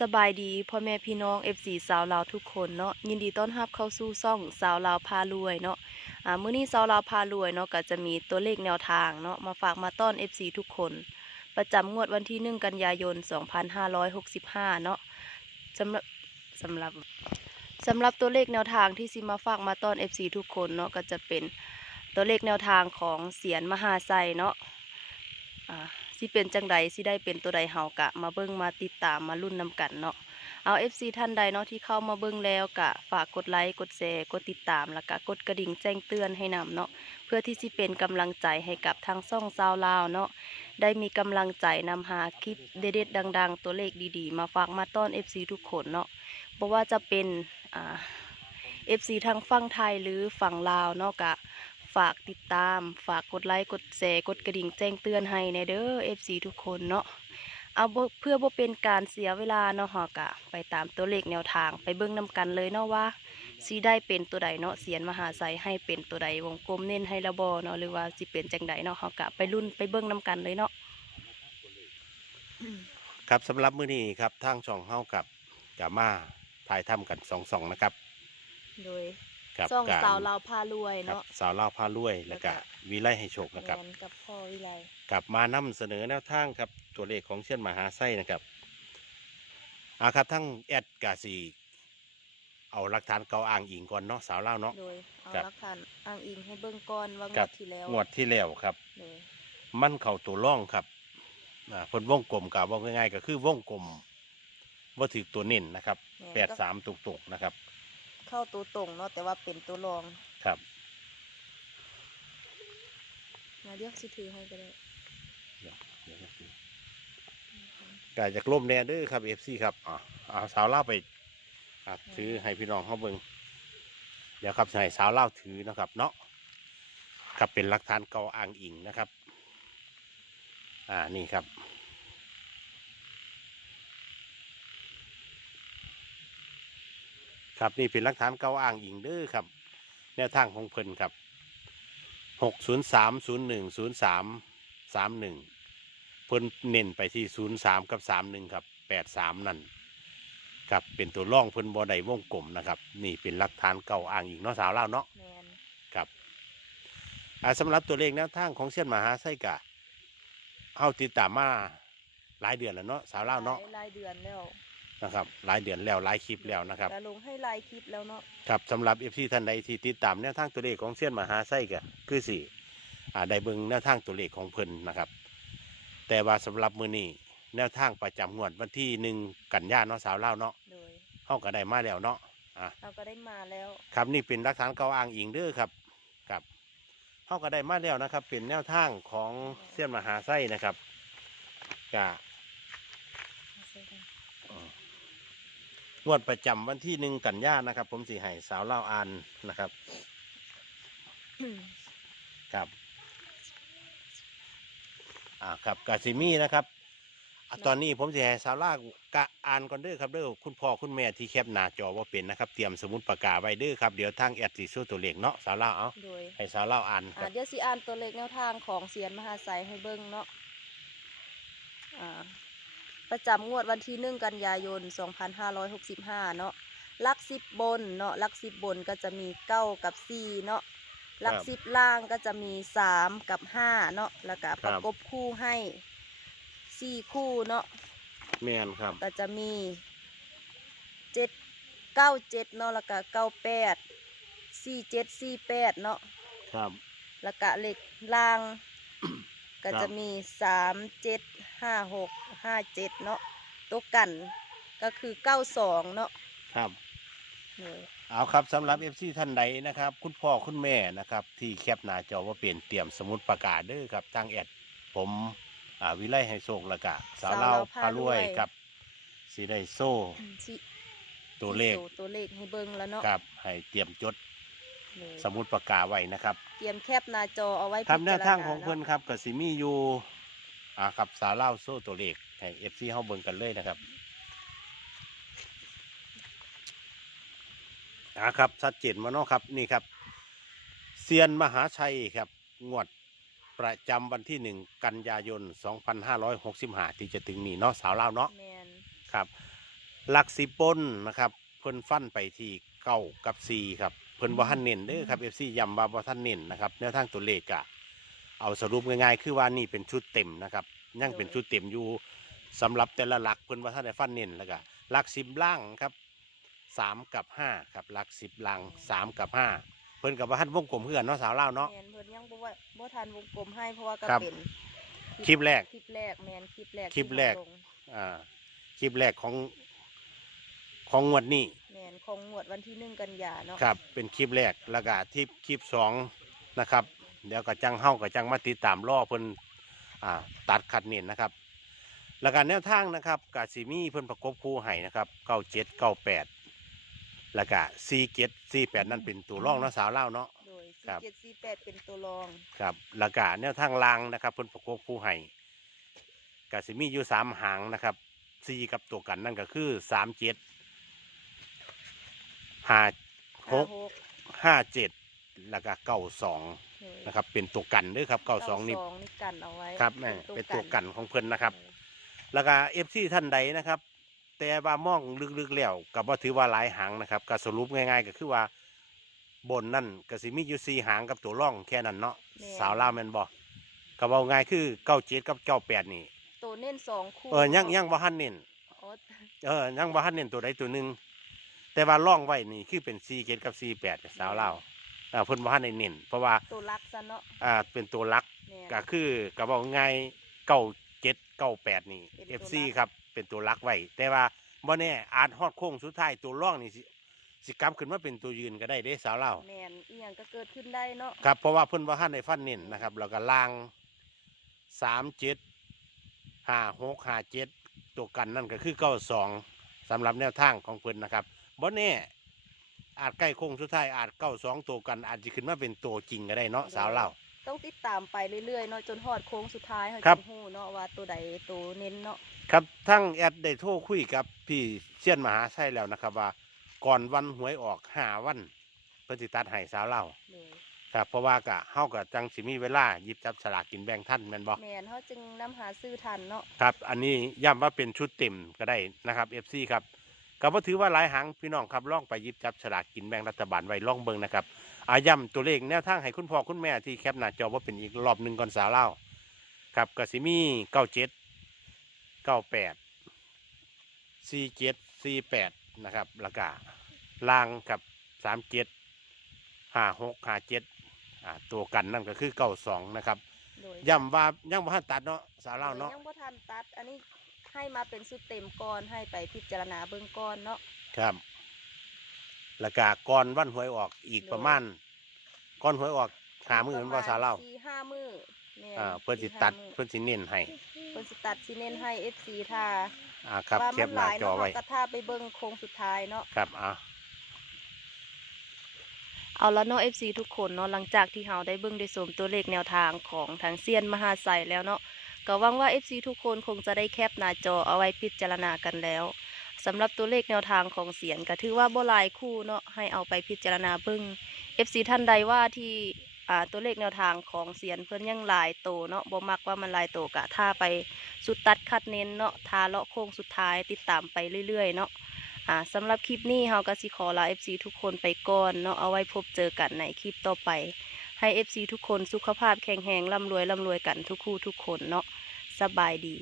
สบายดีพ่อแม่พี่น้อง FC สาวลาวทุกคนเนาะยินดีต้อนรับเข้าสู่ซ่องสาวลาวพารวยเนาะอ่ามื้อนี้สาวลาวพารวยเนาะก็จะมีตัวเลขแนวทางเนาะมาฝากมาต้อน FC ทุกคน ประจำงวดวันที่ 1 กันยายน 2565 เนาะสำหรับสำหรับสำหรับตัวเลขแนวทางที่สิมาฝากมาต้อน FC ทุกคนเนาะก็จะเป็นตัวเลขแนวทางของเสียนมหาไซเนาะอ่า สิเป็นจังใดสิได้เป็นตัวใดเฮากะ มาเบิ่งมาติดตามมาลุ้นนำกันเนาะเอา FC ท่านใดเนาะที่เข้ามาเบิ่งแล้วกะฝากกดไลค์กดแชร์กดติดตามแล้วก็กดกระดิ่งแจ้งเตือนให้นำเนาะเพื่อที่สิเป็นกำลังใจให้กับทางซ่องซาวลาวเนาะได้มีกำลังใจนำหาคลิปเด็ดๆดัง ๆ ตัวเลขดีๆ มาฝากมาต้อน FC ทุกคนเนาะบ่ว่าจะเป็นอ่า FC ทางฝั่งไทยหรือฝั่งลาวเนาะกะ ฝากติดตาม ฝากกดไลค์ กดแชร์ กดกระดิ่งแจ้งเตือนให้ในเด้อ FC ทุกคนเนาะ เอาบ่เพื่อบ่เป็นการเสียเวลาเนาะฮอกะ ไปตามตัวเลขแนวทางไปเบิ่งนำกันเลยเนาะว่าสิได้เป็นตัวใดเนาะเสียนมหาไสให้เป็นตัวใดวงกลมเน้นให้ระบอเนาะหรือว่าสิเป็นจังใดเนาะฮอกะ ไปรุ่นไปเบิ่งนำกันเลยเนาะ ครับสำหรับมื้อนี้ครับทางช่องเฮากับจะมาถ่ายทำกันสองสองนะครับ โดย กับซ่องการสาวลาวพารวยครับเนาะสาวเล่าวพารวยแล้วก็แล้วก็วิไลให้โชคนะครับแมนกับพ่อวิไลกลับมานำเสนอแนวทางครับตัวเลขของเช่นมหาไส้นะครับอ่าครับทั้งแอดกาสีเอาหลักฐานเก่าอ้างอิงก่อนเนาะสาวเล่าวเนาะ โดยเอาครับ หลักฐานอ้างอิงให้เบิ่งก่อนว่างครัวบดที่แล้วงวดที่แล้วครับ โดยมันเข่าตัวร่องครับอ่าเพิ่นวงกลมกับว่าง่ายๆก็คือวงกลมว่าถือตัวเน้นนะครับม่นแปดสามตุกๆนะครับ เข้าตัวตรงเนาะแต่ว่าเป็นตัวรองครับมาเรียกสิถือให้ก็ได้เดี๋ยวเดี๋ยวนะครับกาจากล่มแน่เด้อครับเอฟซีครับอ่าเอาสาวเล่าวไปครับถือให้พี่น้องเขาเบิงเดี๋ยวครับให้สาวเล่าวถือนะครับ เนาะครับเป็นหลักฐานเก่าอ้างอิงนะครับ อ่านี่ครับ ครับนี่เป็นหลักฐานเก่าอ้างอิงเด้อครับ แนวทางของเพิ่นครับหกศูนย์สามศูนย์หนึ่งศูนย์สามสามหนึ่งเพิ่นเน้นไปที่ศูนย์สามกับสามหนึ่งครับแปดสามนั่นครับเป็นตัวร่องเพิ่นบอใดวงกลมนะครับ นี่เป็นหลักฐานเก่าอ้างอิงเนาะสาวเล่าวเนาะแมนครับอ่าสำหรับตัวเลขแนวทางของเชียนมหาไส้กะเอาติดตามมาหลายเดือนแล้วเนาะสาวเล่าวเนาะหลยรายเดือนแล้ว นะครับหลายเดือนแล้วหลายคลิปแล้วนะครับแต่ลงให้รายคลิปแล้วเนาะครับสำหรับเอฟซีท่านใดที่ติดตามแนวทางตัวเลขของเซียนมหาไส้ก็คือสี่อ่าได้เบิ่งแนวทางตัวเลขของเพิ่นนะครับ แต่ว่าสำหรับมื้อนี้แนวทางประจำงวดวันที่หนึ่งกันยาเนาะสาวเล่าวเนาะโดยเฮาก็ได้มาแล้วเนาะอะ เราก็ได้มาแล้ว ครับนี่เป็นหลักฐานเก่าอ้างอิงเด้อครับครับเฮาก็ได้มาแล้วนะครับ เป็นแนวทางของเซียนมหาไส้นะครับกะ งวดประจำวันที่หนึ่งกันยานะครับ ผมสิให้สาวเล่าวอ่านนะครับ ครับ อ่าครับกาซิมี่นะครับอะตอนนี้ผมจะให้สาวลากกะอ่านก่อนเด้อครับเด้อคุณพ่อคุณแม่ที่แคปหน้าจอว่าเป็นนะครับ เตรียมสมุดปากกาไว้เด้อครับเดี๋ยวทางแอดสีสู้ตัวเลขเนาะสาวลาเอาโดยให้สาวลาอ่านคอ่ารับ เดี๋ยวสิอ่านตัวเลขแนวทางของเสียนมหาไสให้เบิ่งเนาะอ่า ประจำงวดวันที่หนึ่งกันยายน 2565 เนาะลักสิบบนเนาะลักสิบบนก็จะมีเก้ากับสี่เนาะลักสิบล่างก็จะมีสามกับห้าเนาะแล้วก็ประกบคู่ให้สี่คู่เนาะแม่นครับ ก็จะมีเจ็ดเก้าเจ็ดเนาะแล้วก็เก้าแปดสี่เจ็ดสี่แปดเนาะครับ แล้วก็เหล็กล่าง ก็ครับจะมีสามเจ็ดห้าหกห้าเจ็ดเนาะตัวกันก็คือเก้าสองเนาะครับเลยเอาครับสำหรับเอฟซีท่านใดนะครับ คุณพ่อคุณแม่นะครับ ที่แคปหน้าจอว่าเปลี่ยนเตรียมสมุดประกาศเด้อครับทางแอดผมอ่าวิไลให้โชคแล้วก็สาวเล่าวพารวยครับสีได้โซ่สิตัวเลขสิตัวเลขให้เบิ่งแล้วเนาะครับ ให้เตรียมจด เลยสมุดปากกาไว้นะครับเตรียมแคปหน้าจอเอาไว้ครับพิแนจาวรณทางของเพิ่นาะครับกับสิมีอยู่อ่าครับสาเล่าโซ่ตัวเลขให้เอฟซีเฮาเบิ่งกันเลยนะครับอ่าครับชัดเจนมาเนาะครับนี่ครับเซียนมหาชัยครับงวดประจำวันที่หนึ่งกันยายน 2565 ที่จะถึงนี้เนาะสาวเล่าวเนาะแมนครับหลักสิบปนนะครับ เพิ่นฟันไปที่เก้ากับสี่ครับเพิ่นบ่ทันเน้นเด้อครับ FC ย้ำว่าบ่ทันเน้นนะครับแนวทางตัวเลขอะเอาสรุปง่ายๆคือว่านี่เป็นชุดเต็มนะครับยังเป็นชุดเต็มอยู่สำหรับแต่ละหลักเพิ่นว่าท่านได้ฟันเน้นแล้วก็หลักสิบล่างครับสามกับห้าครับหลักสิบล่างสามกับห้าเพิ่นกับว่าท่านวงกลมเพื่อนเนาะสาวเล่าวเนาะแมนเพิ่นยังบ่ว่าบ่ทันวงกลมให้เพราะว่าก็ครับเป็นคลิปแรกคลิปแรกแมนคลิปแรกคลิปแรกที่เาลงอ่าคลิปแรกของ ของงวดนี้แมนของงวดวันที่หนึ่งกันยาเนาะครับ เป็นคลิปแรกแล้วก็ที่คลิปสองนะครับ เดี๋ยวก็จังเฮ้าก็จังมาติดตามล่อเพิ่นอ่าตัดขัดเน้นนะครับ แล้วก็แนวทางนะครับกาซิมีเพิ่นประกบคู่ให้นะครับเก้าเจ็ดเก้าแปดแล้วก็สี่เจ็ดสี่แปดนั่นเป็นตัวร่องเนาะสาวเล่าวเนาะ โดยครับ4748เป็นตัวรองครับแล้วก็แนวทางลางนะครับเพิ่นประกบคู่ให้กาซิมีอยู่สามหางนะครับสี่กับตัวกันนั่นก็คือสามเจ็ด ห้าหกห้าเจ็ดแล้วก็เก้าสอง57นะครับ เป็นตัวกันเด้วยครับเก้าสองนี่92นี่กันเอาไว้ครับแม่เป็นตัวกันของเพิ่นนะครับ แล้วก็เอฟซีท่านใดนะครับ แต่ว่ามองลึกๆแล้วกับว่าถือว่าหลายหางนะครับก็สรุปง่าย ๆ ก็คือว่าบนนั่นก็สิมีอยู่สี่หางกับตัวร่องแค่นั้นเนาะสาวลาวแมนบอกก็บอกง่ายคือเก้าเจ็ดกับเก้าแปดนี่ตัวเน้นสองคู่เออยังยังบ่ทันเน้นอ๋อเออยังบ่ทันเน้นตัวใดตัวหนึ่ง แต่ว่าร่องไว้นี่คือเป็นสี่เจ็ดกับสี่แปดสาวลาวอ่าเพิ่นบ่ทันได้เน้นเพราะว่าตัวรักซะเนาะอ่าเป็นตัวหลักแม่น ก็คือก็บอกง่ายเก้าเจ็ดเก้าแปดนี่เป็นเอตัวฟซีหลักครับเป็นตัวหลักไว้แต่ว่าบ่แน่อาจฮอดโค้งสุดท้ายตัวร่องนี่สิสิกลับขึ้นมาเป็นตัวยืนก็ได้เด้สาวเล่าว แมนอีหยังก็เกิดขึ้นได้เนาะครับเพราะว่าเพิ่นว่าท่านในฟันเน้นนะครับแล้วก็ล่างสามเจ็ดห้าหกห้าเจ็ดตัวกันนั่นก็คือเก้าสองสำหรับแนวทางของเพิ่นนะครับ บ่แน่อาจใกล้โค้งสุดท้ายอาจเก้าสองตัวกัน อาจจะขึ้นมาเป็นตัวจริงก็ได้เนาะสาวเล่าวต้องติดตามไปเรื่อยๆเนาะจนฮอดโค้งสุดท้ายเขาครัจะบ ฮู้เนาะว่าตัวใดตัวเน้นเนาะครับทั้งแอดได้โทรคุยกับพี่เชียนมหาชัยแล้วนะครับว่า ก่อนวันหวยออกห้าวันเพิ่นสิตัดให้สาวเล่าวเลยครับเพราะว่ากะเฮากับจังสิมีเวลาหยิบจับฉลากกินแบ่งท่านแม่นบ่แมนเขาจึงนำหาซื้อทันเนาะครับ อันนี้ย้ำว่าเป็นชุดเต็มก็ได้นะครับ FC ครับ ก็บ่ถือว่าหลายหางพี่น้องครับลองไปหยิบจับฉลากกินแบ่งรัฐบาลไว้ลองเบิ่งนะครับอาย้ำตัวเลขแนวทางให้คุณพ่อคุณแม่ที่แคปหน้าจอว่าเป็นอีกรอบหนึ่งก่อนสาวเล่าวครับก็สิมี97 98 47 48นะครับแล้วก็ล่างกับ37 56 57อ่าตัวกันนั่นก็คือ92นะครับโดยย้ำว่ายังบ่ทันตัดเนาะสาวเล่าวเนาะยังบ่ทันตัดอันนี้ ให้มาเป็นสุดเต็มก่อนให้ไปพิจารณาเบื้องก่อนเนาะครับแล้วก็ก่อนวันหวยออกอีกโดยประมาณก่อนหวยออกหามือมันบ่สาวเล่าวสี่ห้ามือแม่นอ่าเพื่อนสิสี่ตัดห้ามื้อเพื่อนสิเน้นให้เพิ่นสิตัดสิเน้นให้ FC ท่าอ่าครับว่าแคมัปนหหน้าลายจอเนาะไว้เราก็ท่าไปเบิ่งโค้งสุดท้ายเนาะครับอ่าเอาละเนาะ FC ทุกคนเนาะหลังจากที่เฮาได้เบิ่งได้สมตัวเลขแนวทางของทางเซียนมหาไสแล้วเนาะ ก็หวังว่า FC ทุกคนคงจะได้แคปหน้าจอเอาไว้พิจารณากันแล้วสำหรับตัวเลขแนวทางของเสียนก็ถือว่าโบลายคู่เนาะให้เอาไปพิจารณาเบิ่ง FC ท่านใดว่าที่อ่าตัวเลขแนวทางของเสียนเพิ่นยังลายโตเนาะบ่มักว่ามันลายโตกะถ้าไปสุดตัดคัดเน้นเนาะทาเลาะโค้งสุดท้ายติดตามไปเรื่อยๆเนาะอ่าสำหรับคลิปนี้เฮาก็สิขอลา FC ทุกคนไปก่อนเนาะเอาไว้พบเจอกันในคลิปต่อไปให้ FC ทุกคนสุขภาพแข็งแรงร่ำรวยร่ำรวยกันทุกคู่ทุกคนเนาะ สบายดี